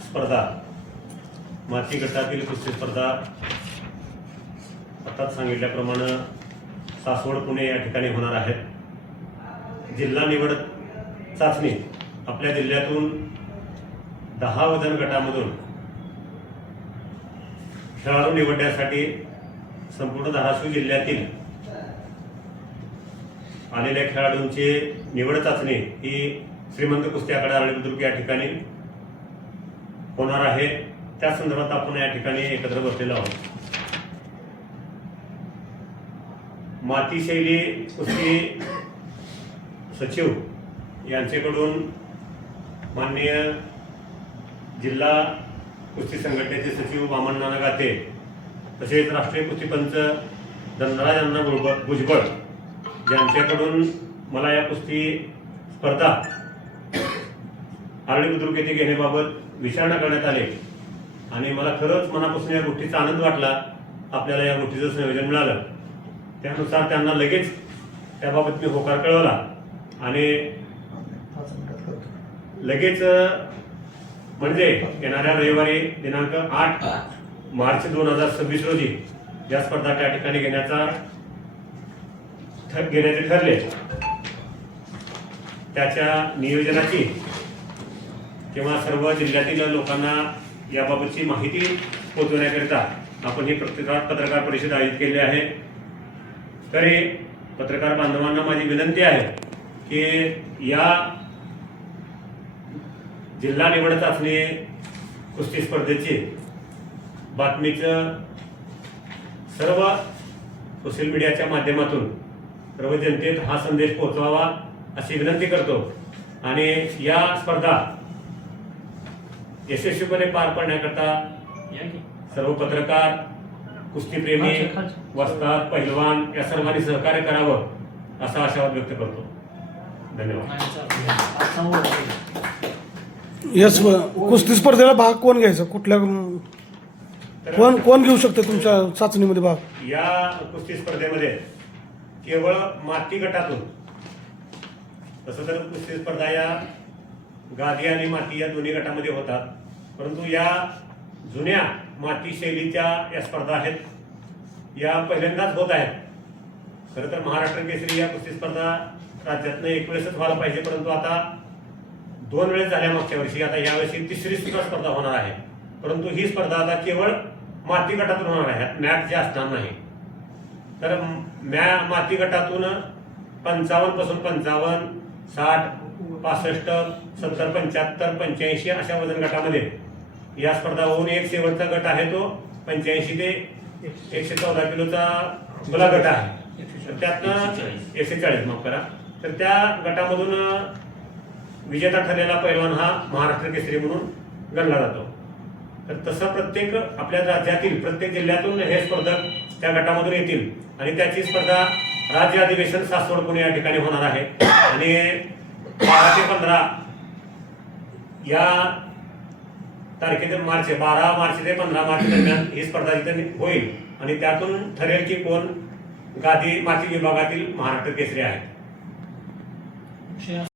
स्पर्धा, माती गटातील कुस्ती स्पर्धा आताच सांगितल्याप्रमाणे सासवड पुणे या ठिकाणी होणार आहेत। जिल्हा निवड चाचणी आपल्या जिल्ह्यातून 10 वजन गटामधून खेळाडू निवडण्यासाठी संपूर्ण धाराशिव जिल्ह्यातील आलेल्या खेळाडूंची निवड चाचणी ही श्रीमंत कुस्ती आखाडा आरळी बुद्रुक या ठिकाणी होणार आहे। त्या संदर्भात आपण या ठिकाणी एकत्र बसलेलो आहोत। माती शैली कुस्ती सचिव यांच्याकडून माननीय जिल्हा कुस्ती संघटनेचे सचिव वामन नाना गाते तसेच राष्ट्रीय कुस्तीपंच धनराज अण्णा भुजबळ यांच्याकडून मला या कुस्ती स्पर्धा आरळी बुद्रुक येथे घेण्याबाबत विचारणा करण्यात आली आणि मला खरंच मनापासून या गोष्टीचा आनंद वाटला। आपल्याला या गोष्टीचं संयोजन मिळालं, त्यानुसार त्यांना लगेच त्याबाबत मी होकार कळवला आणि लगेच म्हणजे येणाऱ्या रविवारी दिनांक 8 मार्च 2026 रोजी या स्पर्धा त्या ठिकाणी घेण्याचे ठरले। त्याच्या नियोजनाची किंवा सर्व जिल्ह्यातील लोकांना याबाबतची माहिती पोहोचवण्याकरिता आपण ही पत्रकार परिषद आयोजित केली आहे। तरी पत्रकार बांधवांना माझी विनंती आहे की या जिल्हा निवड चाचणी कुस्ती स्पर्धेची बातमीचं सर्व सोशल मीडियाच्या माध्यमातून सर्व जनतेत हा संदेश पोहोचवावा अशी विनंती करतो आणि या स्पर्धा यशस्वीपणे पार पाडण्याकरता सर्व पत्रकार, कुस्तीप्रेमी, वस्ताद, पहिलवान या सर्वांनी सहकार्य करावं असा आशावाद व्यक्त करतो। धन्यवाद। यस, कुस्ती स्पर्धेला भाग कोण घ्यायचा, कुठल्या कोण घेऊ शकते तुमच्या चाचणीमध्ये भाग? या कुस्ती स्पर्धेमध्ये केवळ माती गटातून, तसं तर कुस्ती स्पर्धा या गादी आणि माती या दोन्ही गटामध्ये होतात, परंतु या जुन्या माती शैलीच्या या स्पर्धा आहेत, या पहिल्यांदाच होत आहेत। खरं तर महाराष्ट्र केसरी या कुस्ती स्पर्धा राज्यातनं एक वेळेसच व्हायला पाहिजे, परंतु आता 2 वेळेस झाल्या मागच्या वर्षी, आता यावर्षी 3री सुद्धा स्पर्धा होणार आहे। परंतु ही स्पर्धा आता केवळ माती गटातून होणार आहे, मॅट जे असणार नाही। तर माती गटातून 55 पासून 55, 60, 65, 70, 75, 85 अशा वजन गटामध्ये या स्पर्धा होऊन एक शेवटचा गट आहे तो 85 ते 114 किलोचा खुला गट आहे। तर त्यातनं 140 माफ करा, तर त्या गटामधून विजेता ठरलेला पैलवान हा महाराष्ट्र केसरी म्हणून गणला जातो। तर तसं प्रत्येक आपल्या राज्यातील प्रत्येक जिल्ह्यातून हे स्पर्धक त्या गटामधून येतील आणि त्याची स्पर्धा राज्य अधिवेशन सासवड पुणे या ठिकाणी होणार आहे आणि 12 ते 15 या तारखेचे 12 मार्च ते 15 मार्च दरम्यान ही स्पर्धा इथे होईल आणि त्यातून ठरेल की कोण गादी माती विभागातील महाराष्ट्र केसरी आहे।